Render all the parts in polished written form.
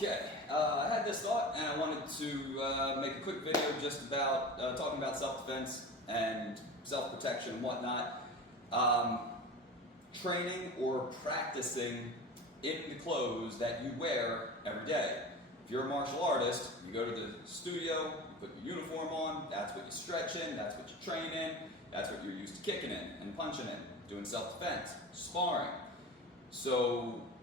Okay, I had this thought and I wanted to make a quick video just about talking about self-defense and self-protection and whatnot. Training or practicing in the clothes that you wear every day. If you're a martial artist, you go to the studio, you put your uniform on, that's what you stretch in, that's what you train in, that's what you're used to kicking in and punching in, doing self-defense, sparring.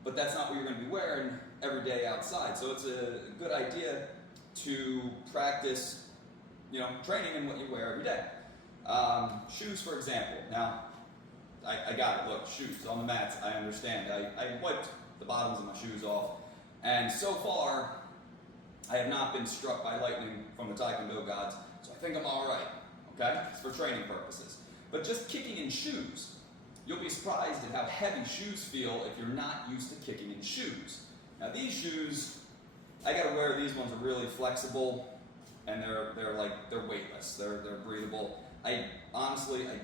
But that's not what you're going to be wearing every day outside. So it's a good idea to practice, training in what you wear every day. Shoes, for example. Now, I got it. Look, shoes on the mats. I understand. I wiped the bottoms of my shoes off, and so far, I have not been struck by lightning from the Taekwondo gods. So I think I'm all right. Okay, it's for training purposes. But just kicking in shoes. You'll be surprised at how heavy shoes feel if you're not used to kicking in shoes. Now these shoes, I gotta wear these ones are really flexible and they're weightless, they're breathable. I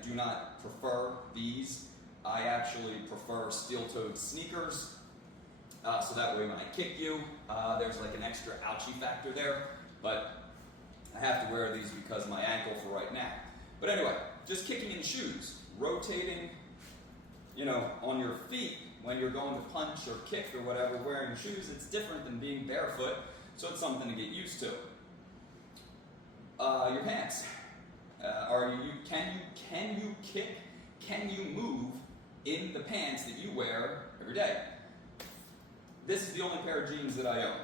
do not prefer these. I actually prefer steel-toed sneakers. So that way when I kick you, there's like an extra ouchie factor there, but I have to wear these because of my ankle for right now. But anyway, just kicking in shoes, rotating, on your feet when you're going to punch or kick or whatever, wearing shoes, it's different than being barefoot, so it's something to get used to. Your pants. Can you kick? Can you move in the pants that you wear every day? This is the only pair of jeans that I own.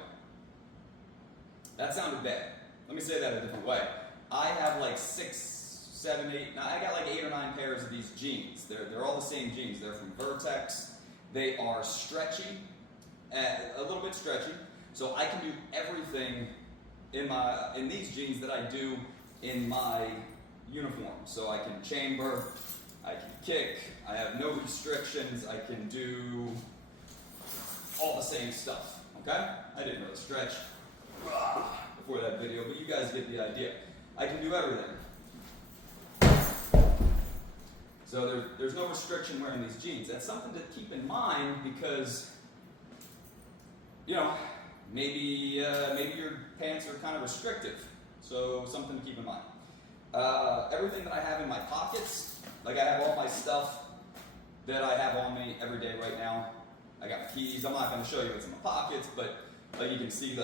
That sounded bad. Let me say that a different way. I have like I got like 8 or 9 pairs of these jeans. They're all the same jeans. They're from Vertex. They are stretchy, a little bit stretchy. So I can do everything in these jeans that I do in my uniform. So I can chamber, I can kick, I have no restrictions, I can do all the same stuff, okay? I didn't really stretch before that video, but you guys get the idea. I can do everything. So there's no restriction wearing these jeans. That's something to keep in mind because, maybe your pants are kind of restrictive. So something to keep in mind. Everything that I have in my pockets, like I have all my stuff that I have on me every day right now. I got my keys. I'm not going to show you what's in my pockets, but like you can see,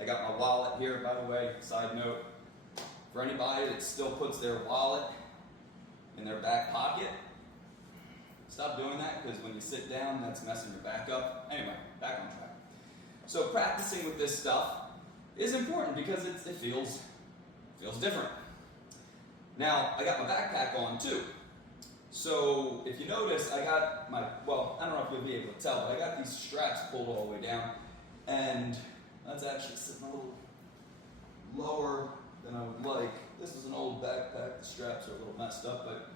I got my wallet here, by the way, side note. For anybody that still puts their wallet in their back pocket, stop doing that because when you sit down, that's messing your back up. Anyway, back on track. So practicing with this stuff is important because it feels different. Now, I got my backpack on too. So if you notice, I got I don't know if you'll be able to tell, but I got these straps pulled all the way down, and that's actually sitting a little lower than I would like. This is an old backpack, the straps are a little messed up, but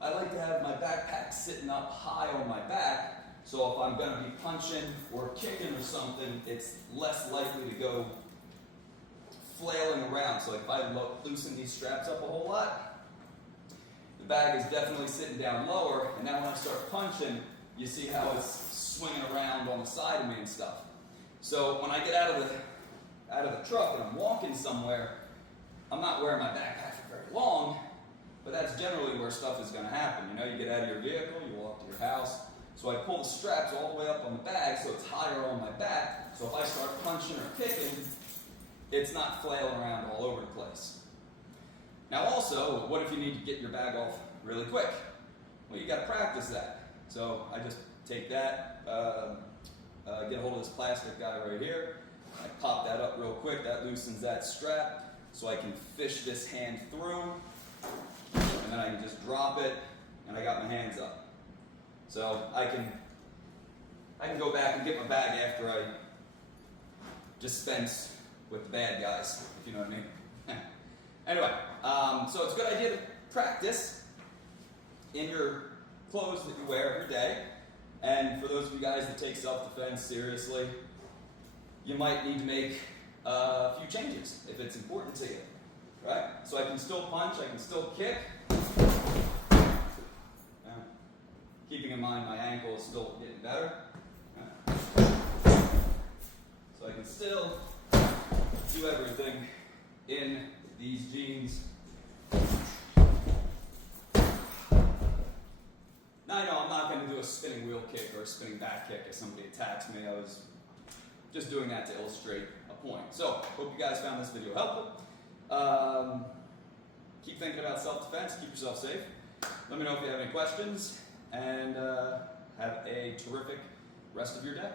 I like to have my backpack sitting up high on my back, so if I'm going to be punching or kicking or something, it's less likely to go flailing around. So if I loosen these straps up a whole lot, the bag is definitely sitting down lower, and now when I start punching, you see how it's swinging around on the side of me and stuff. So when I get out of the truck and I'm walking somewhere, I'm not wearing my backpack for very long, but that's generally where stuff is going to happen. You get out of your vehicle, you walk to your house. So I pull the straps all the way up on the bag so it's higher on my back. So if I start punching or kicking, it's not flailing around all over the place. Now also, what if you need to get your bag off really quick? Well, you got to practice that. So I just take that, get a hold of this plastic guy right here. I pop that up real quick. That loosens that strap. So I can fish this hand through, and then I can just drop it, and I got my hands up. So I can go back and get my bag after I dispense with the bad guys, if you know what I mean. Anyway, so it's a good idea to practice in your clothes that you wear every day. And for those of you guys that take self-defense seriously, you might need to make a few changes if it's important to you, right? So I can still punch, I can still kick. Keeping in mind my ankle is still getting better. So I can still do everything in these jeans. Now I know I'm not going to do a spinning wheel kick or a spinning back kick if somebody attacks me. I was just doing that to illustrate a point. So, hope you guys found this video helpful. Keep thinking about self-defense, keep yourself safe. Let me know if you have any questions, and have a terrific rest of your day.